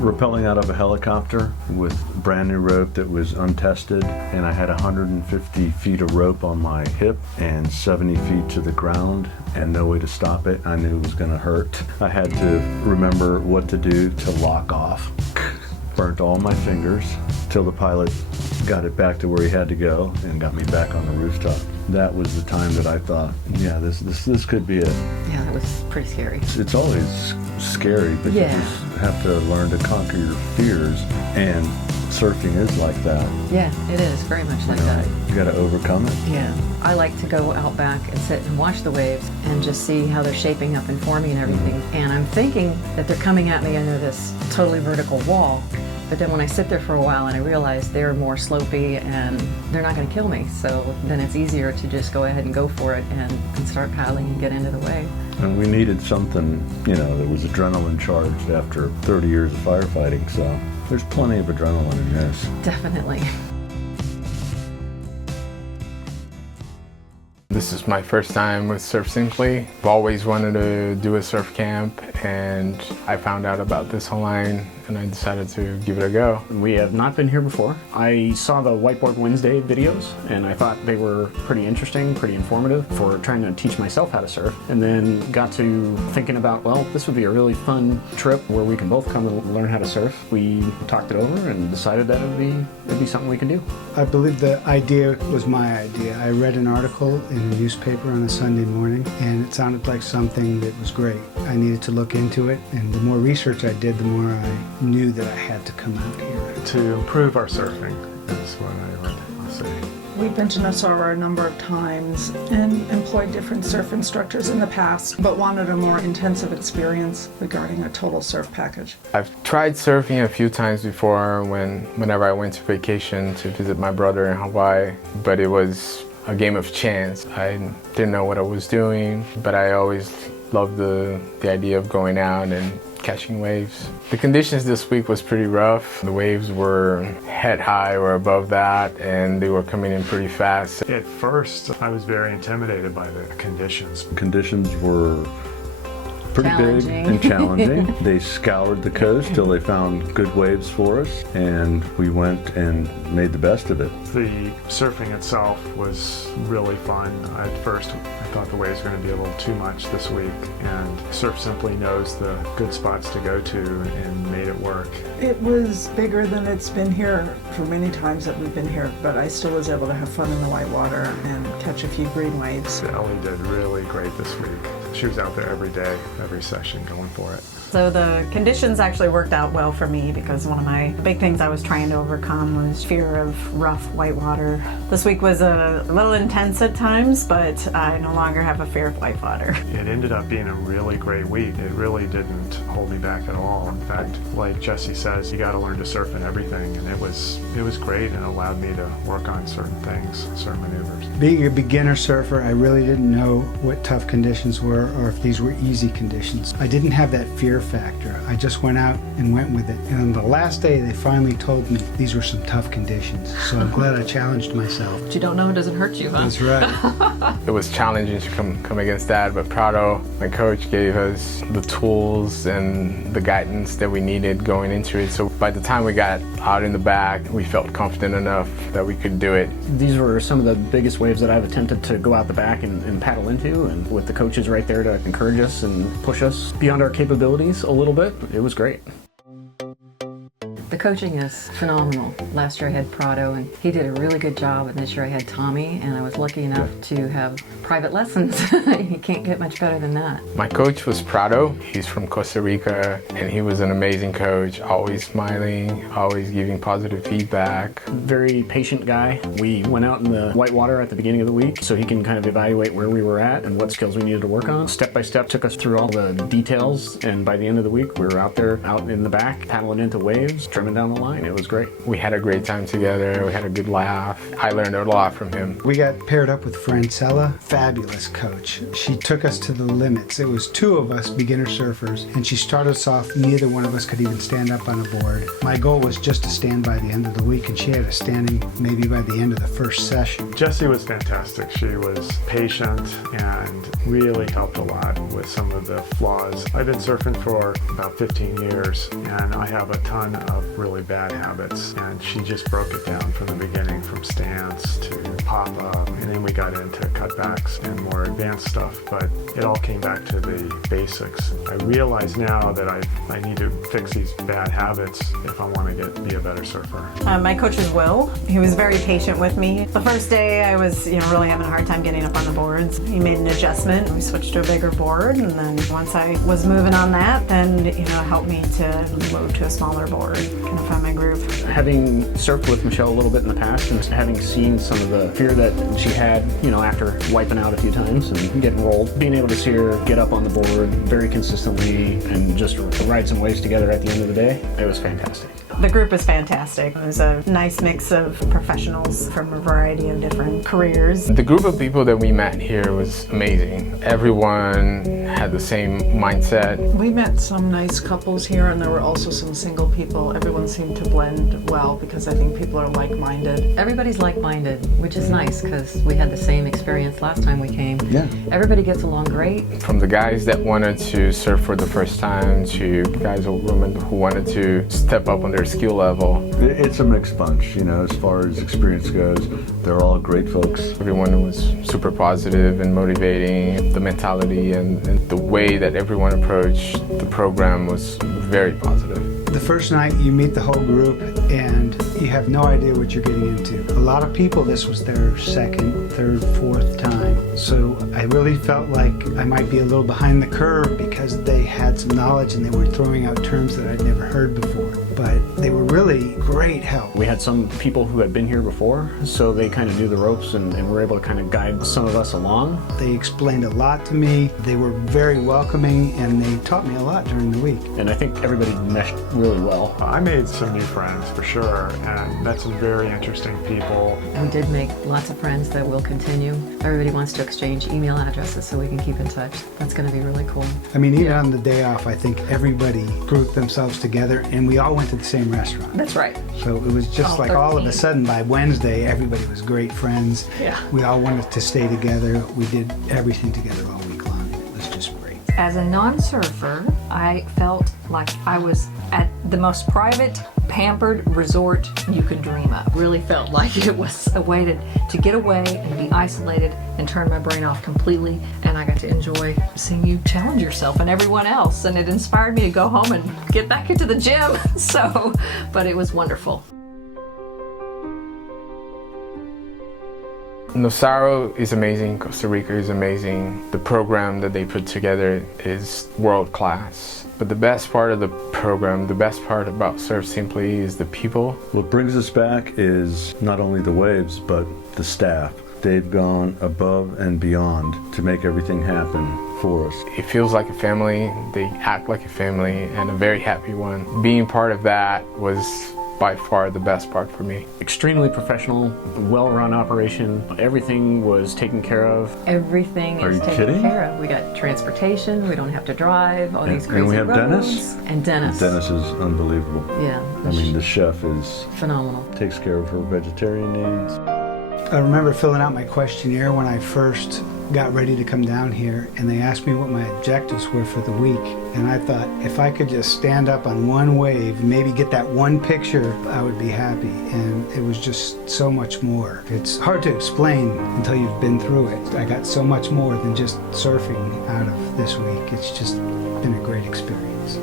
rappelling out of a helicopter with brand new rope that was untested, and I had 150 feet of rope on my hip and 70 feet to the ground and no way to stop it. I knew it was going to hurt. I had to remember what to do to lock off. Burnt all my fingers till the pilot got it back to where he had to go and got me back on the rooftop. That was the time that I thought, yeah, this could be it. Yeah, that was pretty scary. It's always scary, but you just have to learn to conquer your fears, and surfing is like that. Yeah, it is very much like that. You got to overcome it. Yeah, I like to go out back and sit and watch the waves and just see how they're shaping up and forming and everything. And I'm thinking that they're coming at me under this totally vertical wall. But then when I sit there for a while and I realize they're more slopey and they're not going to kill me, so then it's easier to just go ahead and go for it and start paddling and get into the wave. And we needed something, that was adrenaline charged after 30 years of firefighting, so there's plenty of adrenaline in this. Definitely. This is my first time with Surf Simply. I've always wanted to do a surf camp, and I found out about this online and I decided to give it a go. We have not been here before. I saw the Whiteboard Wednesday videos and I thought they were pretty interesting, pretty informative for trying to teach myself how to surf, and then got to thinking about, well, this would be a really fun trip where we can both come and learn how to surf. We talked it over and decided that it'd be something we could do. I believe the idea was my idea. I read an article in a newspaper on a Sunday morning and it sounded like something that was great. I needed to look into it, and the more research I did, the more I knew that I had to come out here. To improve our surfing is what I would say. We've been to Nassau a number of times and employed different surf instructors in the past, but wanted a more intensive experience regarding a total surf package. I've tried surfing a few times before whenever I went to vacation to visit my brother in Hawaii, but it was a game of chance. I didn't know what I was doing, but I always loved the idea of going out and catching waves. The conditions this week was pretty rough. The waves were head high or above that, and they were coming in pretty fast. At first, I was very intimidated by the conditions. Conditions were pretty big and challenging. They scoured the coast till they found good waves for us, and we went and made the best of it. The surfing itself was really fun. At first, I thought the waves were going to be a little too much this week, and Surf Simply knows the good spots to go to and made it work. It was bigger than it's been here for many times that we've been here, but I still was able to have fun in the white water and catch a few green waves. Ellie did really great this week. She was out there every day, every session, going for it. So the conditions actually worked out well for me because one of my big things I was trying to overcome was fear of rough white water. This week was a little intense at times, but I no longer have a fear of white water. It ended up being a really great week. It really didn't hold me back at all. In fact, like Jesse says, you got to learn to surf in everything, and it was great and allowed me to work on certain things, certain maneuvers. Being a beginner surfer, I really didn't know what tough conditions were or if these were easy conditions. I didn't have that fear factor. I just went out and went with it. And on the last day, they finally told me these were some tough conditions. So I'm glad I challenged myself. What you don't know doesn't hurt you, huh? That's right. It was challenging to come against that, but Prado, my coach, gave us the tools and the guidance that we needed going into it. So by the time we got out in the back, we felt confident enough that we could do it. These were some of the biggest waves that I've attempted to go out the back and paddle into, and with the coaches right there to encourage us and push us beyond our capabilities a little bit, it was great. The coaching is phenomenal. Last year I had Prado and he did a really good job, and this year I had Tommy, and I was lucky enough to have private lessons. You can't get much better than that. My coach was Prado. He's from Costa Rica, and he was an amazing coach, always smiling, always giving positive feedback. Very patient guy. We went out in the white water at the beginning of the week so he can kind of evaluate where we were at and what skills we needed to work on. Step by step took us through all the details, and by the end of the week we were out there, out in the back, paddling into waves, tournament down the line. It was great. We had a great time together. We had a good laugh. I learned a lot from him. We got paired up with Francella, fabulous coach. She took us to the limits. It was two of us, beginner surfers, and she started us off. Neither one of us could even stand up on a board. My goal was just to stand by the end of the week, and she had us standing maybe by the end of the first session. Jessie was fantastic. She was patient and really helped a lot with some of the flaws. I've been surfing for about 15 years and I have a ton of really bad habits, and she just broke it down from the beginning, from stance to pop-up, and then we got into cutbacks and more advanced stuff, but it all came back to the basics. I realize now that I need to fix these bad habits if I want to be a better surfer. My coach is Will. He was very patient with me. The first day I was really having a hard time getting up on the boards. He made an adjustment. We switched to a bigger board, and then once I was moving on that, then it helped me to move to a smaller board, kind of find my groove. Having surfed with Michelle a little bit in the past and having seen some of the fear that she had, after wiping out a few times and getting rolled, being able to see her get up on the board very consistently and just ride some waves together at the end of the day, it was fantastic. The group is fantastic. It was a nice mix of professionals from a variety of different careers. The group of people that we met here was amazing. Everyone had the same mindset. We met some nice couples here, and there were also some single people. Everyone seemed to blend well because I think people are like-minded. Everybody's like-minded, which is nice because we had the same experience last time we came. Yeah. Everybody gets along great. From the guys that wanted to surf for the first time to guys or women who wanted to step up on their skill level. It's a mixed bunch, as far as experience goes. They're all great folks. Everyone was super positive and motivating. The mentality and the way that everyone approached the program was very positive. The first night you meet the whole group and you have no idea what you're getting into. A lot of people, this was their second, third, fourth time. So I really felt like I might be a little behind the curve because they had some knowledge and they were throwing out terms that I'd never heard before. But they were really great help. We had some people who had been here before, so they kind of knew the ropes and were able to kind of guide some of us along. They explained a lot to me. They were very welcoming and they taught me a lot during the week. And I think everybody meshed really well. I made some new friends for sure, and met some very interesting people. We did make lots of friends that will continue. Everybody wants to exchange email addresses so we can keep in touch. That's going to be really cool. I mean, even on the day off, I think everybody grouped themselves together and we all went to the same restaurant. That's right. So it was just like all of a sudden by Wednesday, everybody was great friends. Yeah. We all wanted to stay together. We did everything together all week long. It was just great. As a non-surfer, I felt like I was at the most private, pampered resort you could dream of. Really felt like it was a way to get away and be isolated and turn my brain off completely. And I got to enjoy seeing you challenge yourself and everyone else. And it inspired me to go home and get back into the gym. But it was wonderful. Nosaro is amazing, Costa Rica is amazing. The program that they put together is world class. But the best part of the program, the best part about Surf Simply is the people. What brings us back is not only the waves, but the staff. They've gone above and beyond to make everything happen for us. It feels like a family, they act like a family, and a very happy one. Being part of that was by far the best part for me. Extremely professional, well-run operation. Everything was taken care of. Everything Are is you taken kidding? care of. We got transportation, we don't have to drive, all these crazy and we have roads. Dennis. And Dennis. Dennis is unbelievable. Yeah. I mean, the chef phenomenal. takes care of her vegetarian needs. I remember filling out my questionnaire when I first got ready to come down here, and they asked me what my objectives were for the week. And I thought if I could just stand up on one wave, maybe get that one picture, I would be happy. And it was just so much more. It's hard to explain until you've been through it. I got so much more than just surfing out of this week. It's just been a great experience.